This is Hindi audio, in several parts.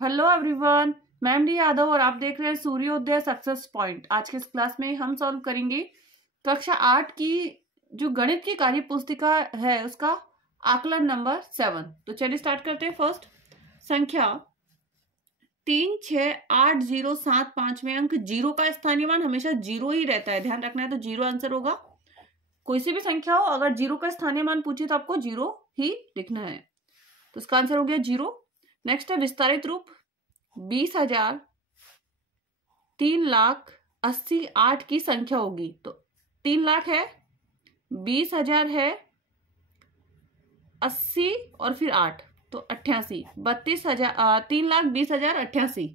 हेलो एवरीवन, मैं एम डी यादव और आप देख रहे हैं सूर्योदय सक्सेस पॉइंट। आज के इस क्लास में हम सॉल्व करेंगे कक्षा 8 की जो गणित की कार्य पुस्तिका है उसका आकलन नंबर 7। तो चलिए स्टार्ट करते हैं। फर्स्ट संख्या 368075 में अंक 0 का स्थानीय मान हमेशा 0 ही रहता है, ध्यान रखना है। तो 0 आंसर होगा। कोई सी भी संख्या हो, अगर 0 का स्थानीय मान पूछे तो आपको 0 ही लिखना है। तो इसका आंसर हो गया 0। नेक्स्ट है विस्तारित रूप 20,000 3,80,8 की संख्या होगी। तो 3 लाख है, 20,000 है, 80 और फिर 8 तो 88। 32,000 3,20,088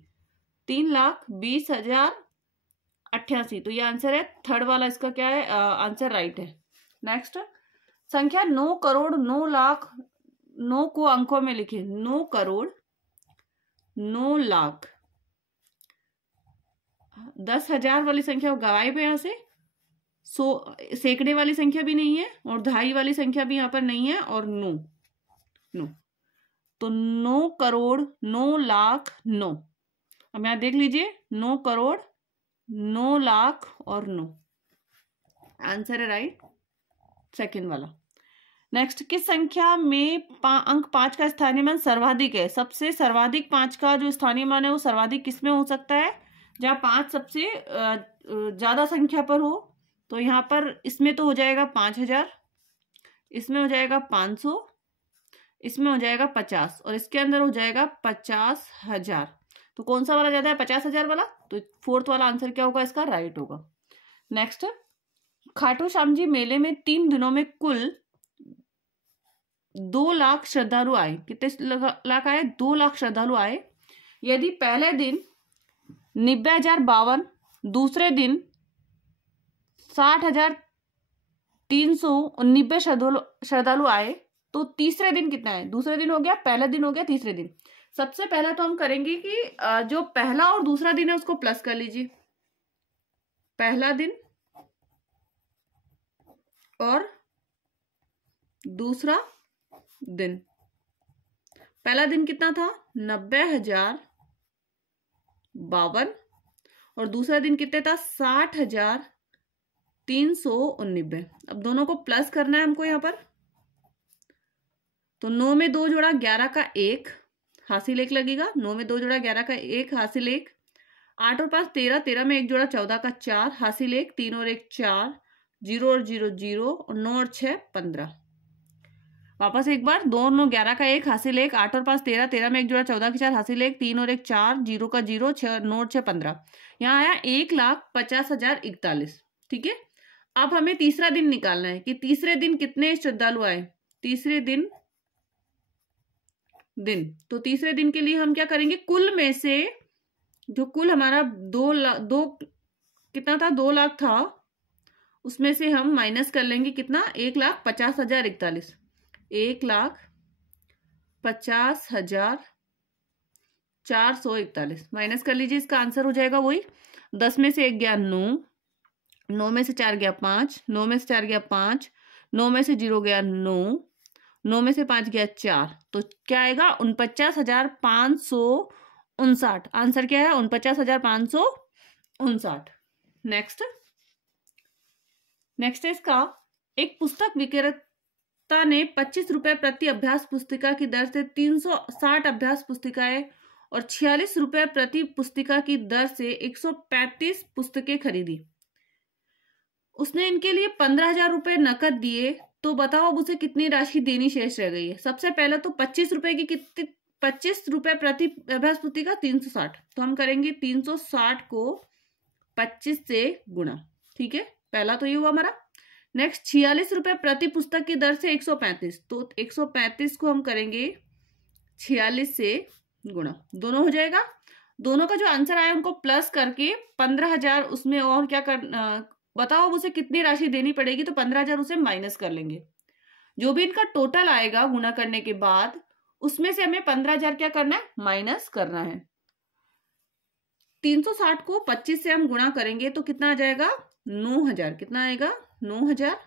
3,20,088। तो ये आंसर है थर्ड वाला। इसका क्या है आंसर राइट है। नेक्स्ट संख्या 9 करोड़ 9 लाख, 9 को अंकों में लिखे 9 करोड़ 9 लाख। 10,000 वाली संख्या गायब है यहाँ से। सैकड़े वाली संख्या भी नहीं है और दहाई वाली संख्या भी यहाँ पर नहीं है और 9 तो 9 करोड़ 9 लाख 9। अब यहाँ देख लीजिए 9 करोड़ 9 लाख और 9 आंसर है राइट, सेकंड वाला। नेक्स्ट किस संख्या में अंक 5 का स्थानीय मान सर्वाधिक है? सबसे सर्वाधिक 5 का जो स्थानीय मान है वो सर्वाधिक किस में हो सकता है? जहाँ 5 सबसे ज्यादा संख्या पर हो। तो यहाँ पर इसमें तो हो जाएगा 5,000, इसमें हो जाएगा 500, इसमें हो जाएगा 50 और इसके अंदर हो जाएगा 50,000। तो कौन सा वाला ज्यादा है? 50,000 वाला। तो फोर्थ वाला आंसर क्या होगा? इसका राइट होगा। नेक्स्ट खाटू श्याम जी मेले में 3 दिनों में कुल 2 लाख श्रद्धालु आए। कितने लाख आए? 2 लाख श्रद्धालु आए। यदि पहले दिन 90,052, दूसरे दिन 60,390 श्रद्धालु आए तो तीसरे दिन कितना है? दूसरे दिन हो गया, पहला दिन हो गया, तीसरे दिन। सबसे पहला तो हम करेंगे कि जो पहला और दूसरा दिन है उसको प्लस कर लीजिए। पहला दिन और दूसरा दिन। पहला दिन कितना था? 90,052 और दूसरा दिन कितने था? 60,389। अब दोनों को प्लस करना है हमको यहाँ पर। तो 9 में 2 जोड़ा 11 का 1 हासिल 1 लगेगा। 9 में 2 जोड़ा 11 का 1 हासिल 1। 8 और 5 13, 13 में 1 जोड़ा 14 का 4 हासिल 1। 3 और 1 4, 0 और 0 0 और 9 और 6 15। वापस एक बार, 2 और 9 11 का 1 हासिल 1। 8 और 5 13, 13 में 1 जोड़ा 14 का 4 हासिल 1। 3 और 1 4, 0 का 0, 6 9 और 6 15। यहाँ आया 1,50,041। ठीक है। अब हमें तीसरा दिन निकालना है कि तीसरे दिन कितने श्रद्धालु आए। तीसरे दिन तो तीसरे दिन के लिए हम क्या करेंगे? कुल में से जो कुल हमारा 2 कितना था? 2 लाख था, उसमें से हम माइनस कर लेंगे कितना? 1,50,041। 1,50,441 माइनस कर लीजिए। इसका आंसर हो जाएगा वही 10 में से 1 गया 9, 9 में से 4 गया 5, 9 में से 4 गया 5, 9 में से 0 गया 9, 9 में से 5 गया 4। तो क्या आएगा? 49,559। आंसर क्या है? 49,559। नेक्स्ट है इसका एक पुस्तक विक्रेता ने 25 रुपए प्रति अभ्यास पुस्तिका की दर से 360 अभ्यास पुस्तिकाएं और 46 रुपए प्रति पुस्तिका की दर से 135 पुस्तकें खरीदी। उसने इनके लिए 15,000 रुपए नकद दिए। तो बताओ अब उसे कितनी राशि देनी शेष रह गई है? सबसे पहले तो 25 रुपए की कितनी? 25 रुपए प्रति अभ्यास पुस्तिका 360। तो हम करेंगे 360 को 25 से गुणा। ठीक है, पहला तो ये हुआ हमारा। नेक्स्ट 46 रुपए प्रति पुस्तक की दर से 135। तो 135 को हम करेंगे 46 से गुणा, दोनों हो जाएगा। दोनों का जो आंसर आया उनको प्लस करके 15,000 उसमें और क्या कर बताओ अब उसे कितनी राशि देनी पड़ेगी? तो 15,000 उसे माइनस कर लेंगे। जो भी इनका टोटल आएगा गुणा करने के बाद उसमें से हमें 15,000 क्या करना है? माइनस करना है। 360 को 25 से हम गुणा करेंगे तो कितना आ जाएगा? 9,000। कितना आएगा? 9,000।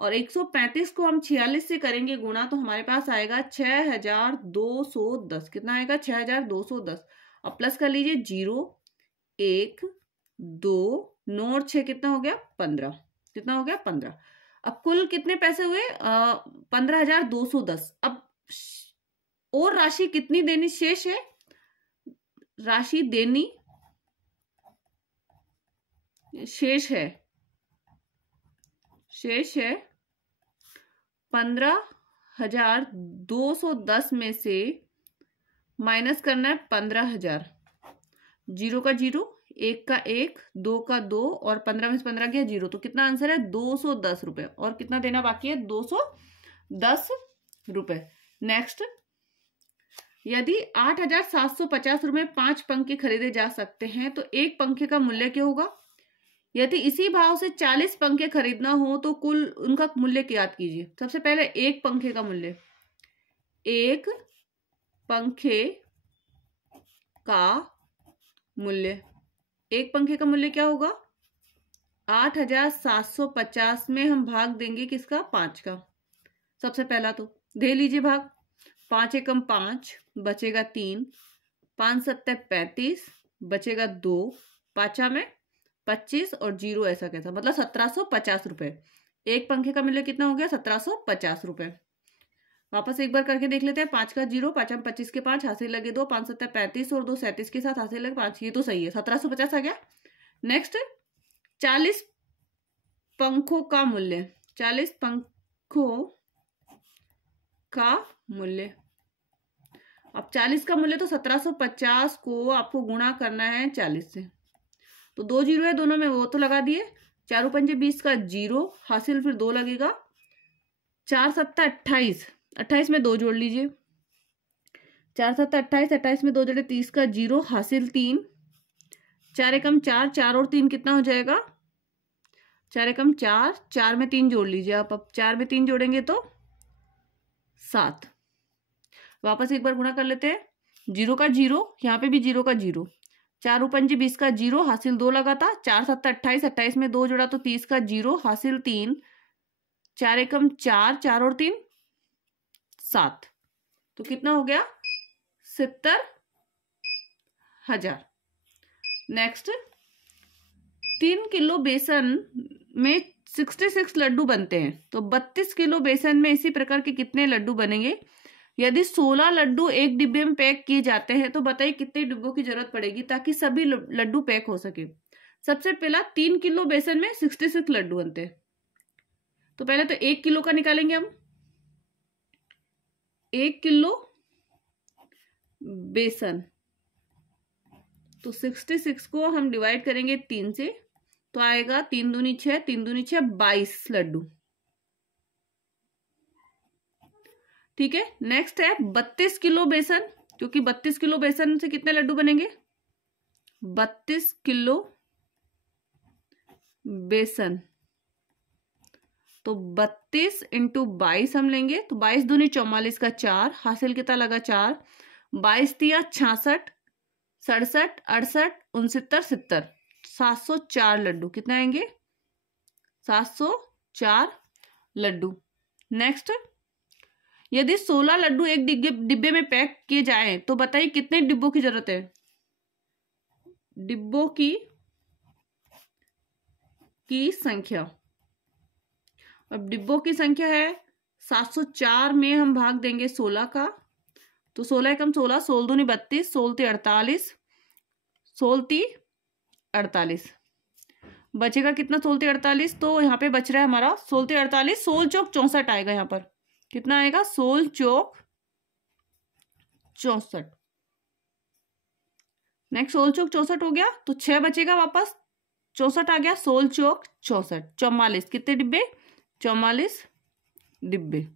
और 135 को हम 46 से करेंगे गुणा, तो हमारे पास आएगा 6210। कितना आएगा? 6210। अब प्लस कर लीजिए, 0 1 2 9 और 6 कितना हो गया? 15। कितना हो गया? 15। अब कुल कितने पैसे हुए? 15,210। अब और राशि कितनी देनी शेष है? राशि देनी शेष है 15,210 में से माइनस करना है 15,000। 0 का 0, 1 का 1, 2 का 2 और 15 में से 15 गया 0। तो कितना आंसर है? 210 रुपए। और कितना देना बाकी है? 210 रुपए। नेक्स्ट, यदि 8,750 रुपए 5 पंखे खरीदे जा सकते हैं तो एक पंखे का मूल्य क्या होगा? यदि इसी भाव से 40 पंखे खरीदना हो तो कुल उनका मूल्य ज्ञात कीजिए। सबसे पहले एक पंखे का मूल्य, एक पंखे का मूल्य, एक पंखे का मूल्य क्या होगा? 8,750 में हम भाग देंगे किसका? 5 का। सबसे पहला तो दे लीजिए भाग। 5 एकम 5, बचेगा 3, 5 सत्ते 35, बचेगा 2, 5 में 25 और 0 ऐसा कैसा, मतलब 1750 रुपए। एक पंखे का मूल्य कितना हो गया? 1750 रुपए। वापस एक बार करके देख लेते हैं। 5 का 0, 5 में 25 के 5, हासिल लगे 2, 5 सत्ते 35 और 2 37 के साथ हासिल लगे 5। ये तो सही है, 1750 आ गया। नेक्स्ट, 40 पंखों का मूल्य, 40 पंखों का मूल्य। अब 40 का मूल्य तो 1750 को आपको गुणा करना है 40 से। तो 2 0 है दोनों में, वो तो लगा दिए। 4 पंजे 20 का 0, हासिल फिर 2 लगेगा। 4 सत्ता 28, 28 में 2 जोड़ लीजिए। 4 सत्ता 28, 28 में 2 जोड़े 30 का 0, हासिल 3। 4 एकम 4, 4 और 3 कितना हो जाएगा? 4 एकम 4, 4 में 3 जोड़ लीजिए आप। अब 4 में 3 जोड़ेंगे तो 7। वापस एक बार गुणा कर लेते हैं। 0 का 0, यहाँ पे भी 0 का 0। 4 पंजे 20 का 0, हासिल 2 लगा था। 4 सत्ता 28, 28 में 2 जोड़ा तो 30 का 0, हासिल 3। 4 एकम 4, 4 और 3 7। तो कितना हो गया? 70,000। नेक्स्ट, 3 किलो बेसन में 66 लड्डू बनते हैं तो 32 किलो बेसन में इसी प्रकार के कितने लड्डू बनेंगे? यदि 16 लड्डू एक डिब्बे में पैक किए जाते हैं तो बताइए कितने डिब्बों की जरूरत पड़ेगी ताकि सभी लड्डू पैक हो सके। सबसे पहला, 3 किलो बेसन में 66 लड्डू बनते हैं। तो पहले तो 1 किलो का निकालेंगे हम। 1 किलो बेसन, तो 66 को हम डिवाइड करेंगे 3 से, तो आएगा 3 दूनी 6, 3 दूनी 6, 22 लड्डू। ठीक है। नेक्स्ट है 32 किलो बेसन, क्योंकि 32 किलो बेसन से कितने लड्डू बनेंगे? 32 किलो बेसन, तो 32 इंटू 22 हम लेंगे, तो 22 दूनी 44 का 4, हासिल कितना लगा 4। 22 दिया 66, 67, 68, 69, 70, 704 लड्डू। कितने आएंगे? 704 लड्डू। नेक्स्ट, यदि 16 लड्डू एक डिब्बे में पैक किए जाएं तो बताइए कितने डिब्बों की जरूरत है? डिब्बों की संख्या, अब डिब्बों की संख्या है 704 में हम भाग देंगे 16 का, तो 16 एकम 16, 16 दूनी 32, 16 ती 48, 16 ती 48, बचेगा कितना? 16 ती 48, तो यहाँ पे बच रहा है हमारा 16 ती 48, 16 चौक 64 आएगा। यहाँ पर कितना आएगा? 16 चौक 64। नेक्स्ट, 16 चौक 64 हो गया तो 6 बचेगा, वापस 64 आ गया। 16 चौक 64, 44, कितने डिब्बे? 44 डिब्बे।